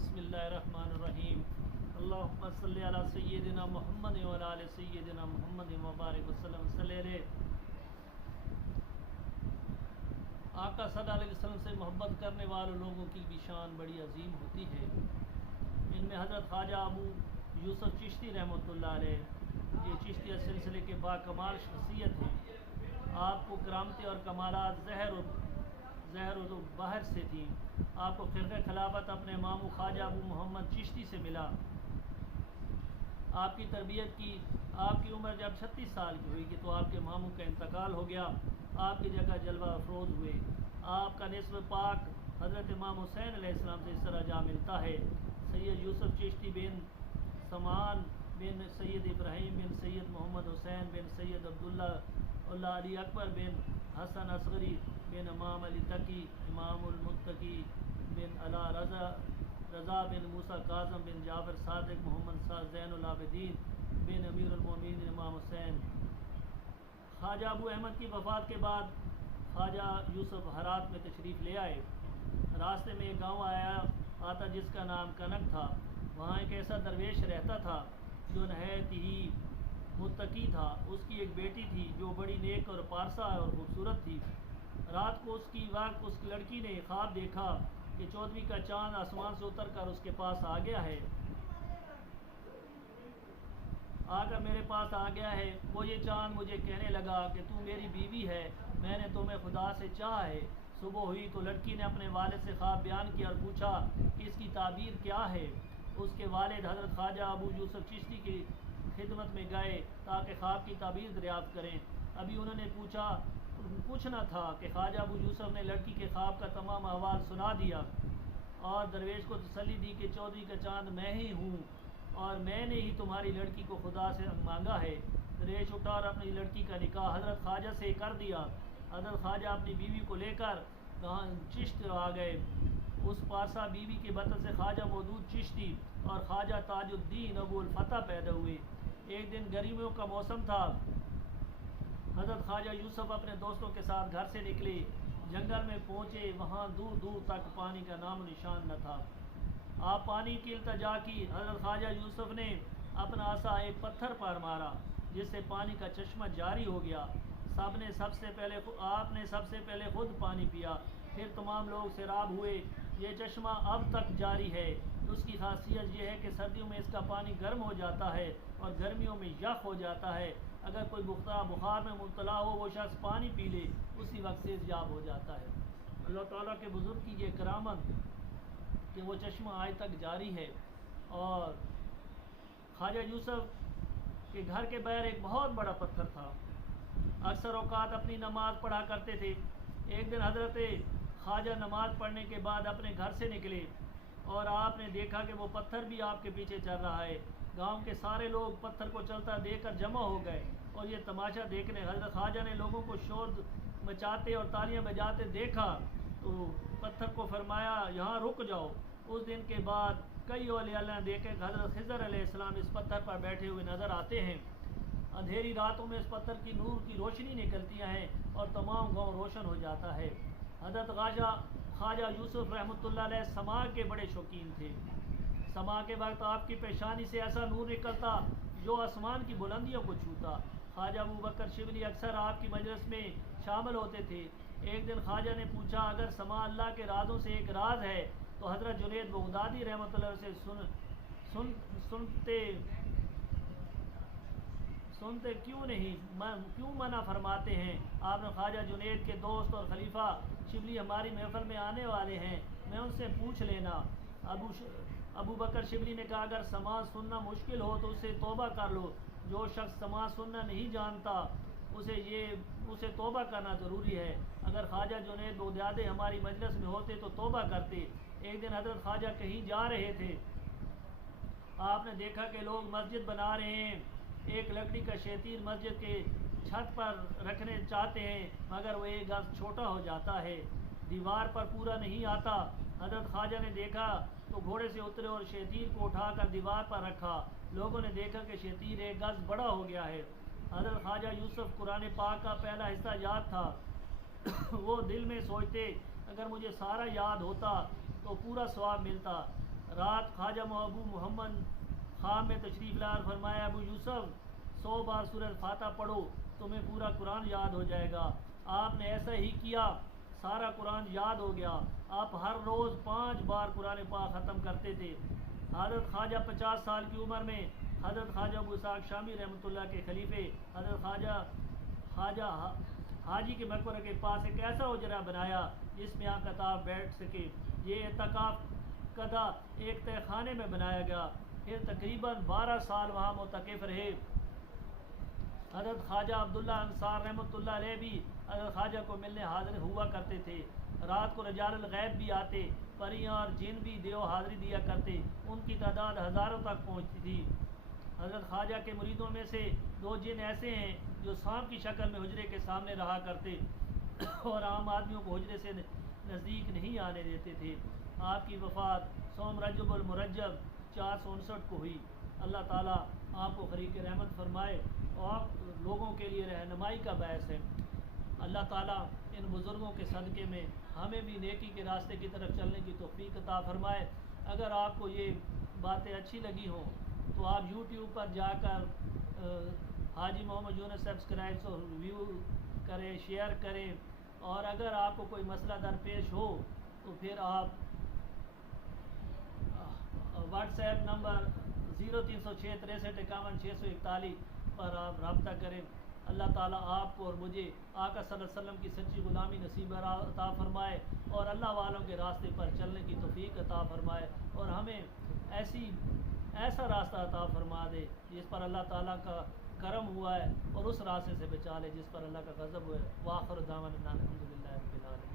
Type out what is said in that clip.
بسم اللہ الرحمن الرحیم اللہم صلی علی سیدنا محمد وعلی آل سیدنا محمد مبارک وسلم صلی علیہ۔ آقا صلی اللہ علیہ وسلم سے محبت کرنے والے لوگوں کی بھی شان بڑی عظیم ہوتی ہے۔ ان میں حضرت خواجہ ابو یوسف چشتی رحمۃ اللہ علیہ، یہ چشتیہ سلسلے کے باکمال شخصیت ہیں۔ آپ کو کرامتیں اور کمالات زہر و بحر سے تھیں۔ آپ کو خرقہ خلافت اپنے ماموں خواجہ ابو محمد چشتی سے ملا۔ آپ کی تربیت کی۔ آپ کی عمر جب 36 سال کی ہوئی تو آپ کے ماموں کا انتقال ہو گیا۔ آپ کی جگہ جلوہ افروز ہوئے۔ آپ کا نسب پاک حضرت امام حسین علیہ السلام سے اس طرح جا ملتا ہے۔ سید یوسف چشتی بن سمان بن سید ابراہیم بن سید محمد حسین بن سید عبداللہ علی اکبر بن حسن اصغری بن امام علی تقی امام المتقی بن علا رضا بن موسیٰ کاظم بن جعفر صادق محمد زین العابدین بن امیر المومنین امام حسین۔ خواجہ ابو احمد کی وفات کے بعد خواجہ یوسف ہرات میں تشریف لے آئے۔ راستے میں ایک گاؤں آتا جس کا نام کنک تھا۔ وہاں ایک ایسا درویش رہتا تھا جو نہایت ہی متقی تھا۔ اس کی ایک بیٹی تھی جو بڑی نیک اور پارسا اور خوبصورت تھی۔ رات کو اس لڑکی نے خواب دیکھا کہ 14ویں کا چاند آسمان سے اتر کر اس کے پاس آ گیا ہے، میرے پاس آ گیا ہے۔ وہ یہ چاند مجھے کہنے لگا کہ تو میری بیوی ہے، میں نے تمہیں خدا سے چاہا ہے۔ صبح ہوئی تو لڑکی نے اپنے والد سے خواب بیان کیا اور پوچھا کہ اس کی تعبیر کیا ہے۔ اس کے والد حضرت خواجہ ابو یوسف چشتی کی خدمت میں گئے تاکہ خواب کی تعبیر دریافت کریں۔ ابھی انہوں نے پوچھنا تھا کہ خواجہ ابو یوسف نے لڑکی کے خواب کا تمام احوال سنا دیا اور درویش کو تسلی دی کہ 14ویں کا چاند میں ہی ہوں اور میں نے ہی تمہاری لڑکی کو خدا سے مانگا ہے۔ درویش اٹھا اور اپنی لڑکی کا نکاح حضرت خواجہ سے کر دیا۔ حضرت خواجہ اپنی بیوی کو لے کر چشت آ گئے۔ اس پارسا بیوی کے بطن سے خواجہ مودود چشتی اور خواجہ تاج الدین ابو الفتح پیدا ہوئے۔ ایک دن گرمیوں کا موسم تھا۔ حضرت خواجہ یوسف اپنے دوستوں کے ساتھ گھر سے نکلے، جنگل میں پہنچے۔ وہاں دور دور تک پانی کا نام و نشان نہ تھا۔ آپ پانی کی التجا کی۔ حضرت خواجہ یوسف نے اپنا عصا ایک پتھر پر مارا جس سے پانی کا چشمہ جاری ہو گیا۔ آپ نے سب سے پہلے خود پانی پیا، پھر تمام لوگ سیراب ہوئے۔ یہ چشمہ اب تک جاری ہے۔ اس کی خاصیت یہ ہے کہ سردیوں میں اس کا پانی گرم ہو جاتا ہے اور گرمیوں میں یخ ہو جاتا ہے۔ اگر کوئی بخار میں مبتلا ہو وہ شخص پانی پی لے اسی وقت صحتیاب ہو جاتا ہے۔ اللہ تعالیٰ کے بزرگ کی یہ کرامت کہ وہ چشمہ آج تک جاری ہے۔ اور خواجہ یوسف کے گھر کے باہر ایک بہت بڑا پتھر تھا۔ اکثر اوقات اپنی نماز پڑھا کرتے تھے۔ ایک دن حضرت خواجہ نماز پڑھنے کے بعد اپنے گھر سے نکلے اور آپ نے دیکھا کہ وہ پتھر بھی آپ کے پیچھے چل رہا ہے۔ گاؤں کے سارے لوگ پتھر کو چلتا دیکھ کر جمع ہو گئے اور یہ تماشا دیکھنے حضرت خواجہ نے لوگوں کو شور مچاتے اور تالیاں بجاتے دیکھا تو پتھر کو فرمایا یہاں رک جاؤ۔ اس دن کے بعد کئی اولیاء اللہ نے دیکھا کہ حضرت خضر علیہ السلام اس پتھر پر بیٹھے ہوئے نظر آتے ہیں۔ اندھیری راتوں میں اس پتھر کی نور کی روشنی نکلتی ہیں اور تمام گاؤں روشن ہو جاتا ہے۔ حضرت خواجہ یوسف رحمۃ اللہ علیہ سماع کے بڑے شوقین تھے۔ سماع کے وقت آپ کی پیشانی سے ایسا نور نکلتا جو آسمان کی بلندیوں کو چھوتا۔ خواجہ ابو بکر شبلی اکثر آپ کی مجلس میں شامل ہوتے تھے۔ ایک دن خواجہ نے پوچھا اگر سماع اللہ کے رازوں سے ایک راز ہے تو حضرت جنید بغدادی رحمۃ اللہ سے سنتے کیوں منع فرماتے ہیں؟ آپ نے خواجہ جنید کے دوست اور خلیفہ شبلی ہماری محفل میں آنے والے ہیں، میں ان سے پوچھ لینا۔ ابو بکر شبلی نے کہا اگر سماع سننا مشکل ہو تو اسے توبہ کر لو۔ جو شخص سماع سننا نہیں جانتا اسے توبہ کرنا ضروری ہے۔ اگر خواجہ جنید بغدادی ہماری مجلس میں ہوتے تو توبہ کرتے۔ ایک دن حضرت خواجہ کہیں جا رہے تھے۔ آپ نے دیکھا کہ لوگ مسجد بنا رہے ہیں۔ ایک لکڑی کا شیطین مسجد کے چھت پر رکھنے چاہتے ہیں مگر وہ ایک گز چھوٹا ہو جاتا ہے، دیوار پر پورا نہیں آتا۔ حضرت خواجہ نے دیکھا تو گھوڑے سے اترے اور شیطین کو اٹھا کر دیوار پر رکھا۔ لوگوں نے دیکھا کہ شیطین ایک گز بڑا ہو گیا ہے۔ حضرت خواجہ یوسف قرآن پاک کا پہلا حصہ یاد تھا۔ وہ دل میں سوچتے اگر مجھے سارا یاد ہوتا تو پورا ثواب ملتا۔ رات خواجہ ابو محمد خان میں تشریف لا اور فرمایا ابو یوسف 100 بار سورہ فاتحہ پڑھو تمہیں پورا قرآن یاد ہو جائے گا۔ آپ نے ایسا ہی کیا، سارا قرآن یاد ہو گیا۔ آپ ہر روز 5 بار قرآن پاک ختم کرتے تھے۔ حضرت خواجہ 50 سال کی عمر میں حضرت خواجہ ابو اسحاق شامی رحمۃ اللہ کے خلیفے حضرت خواجہ حاجی کے مقبرے کے پاس ایک ایسا اجرا بنایا جس میں آپ بیٹھ سکے۔ یہ اعتکاف کدہ ایک تہ خانے میں بنایا گیا۔ پھر تقریباً 12 سال وہاں معتکف رہے۔ حضرت خواجہ عبداللہ انصار رحمۃ اللہ علیہ بھی حضرت خواجہ کو ملنے حاضر ہوا کرتے تھے۔ رات کو رجال الغیب بھی آتے، پریاں اور جن بھی دیو حاضری دیا کرتے، ان کی تعداد ہزاروں تک پہنچتی تھی۔ حضرت خواجہ کے مریدوں میں سے 2 جن ایسے ہیں جو سانپ کی شکل میں حجرے کے سامنے رہا کرتے اور عام آدمیوں کو حجرے سے نزدیک نہیں آنے دیتے تھے۔ آپ کی وفات سوم رجب المرجب 459 کو ہوئی۔ اللہ تعالیٰ آپ کو خریق رحمت فرمائے اور آپ لوگوں کے لیے رہنمائی کا باعث ہے۔ اللہ تعالیٰ ان بزرگوں کے صدقے میں ہمیں بھی نیکی کے راستے کی طرف چلنے کی توفیق عطا فرمائے۔ اگر آپ کو یہ باتیں اچھی لگی ہوں تو آپ یوٹیوب پر جا کر حاجی محمد یونس سبسکرائب اور ویو کریں، شیئر کریں، اور اگر آپ کو کوئی مسئلہ درپیش ہو تو پھر آپ واٹس ایپ نمبر 0306 63 51 641 پر آپ رابطہ کریں۔ اللہ تعالیٰ آپ کو اور مجھے آقا صلی اللہ علیہ وسلم کی سچی غلامی نصیب عطا فرمائے اور اللہ والوں کے راستے پر چلنے کی توفیق عطا فرمائے، اور ہمیں ایسا راستہ عطا فرما دے جس پر اللہ تعالیٰ کا کرم ہوا ہے، اور اس راستے سے بچا لے جس پر اللہ کا غضب ہوا ہے۔ وآخر دعوانا الحمدللہ رب العالمین۔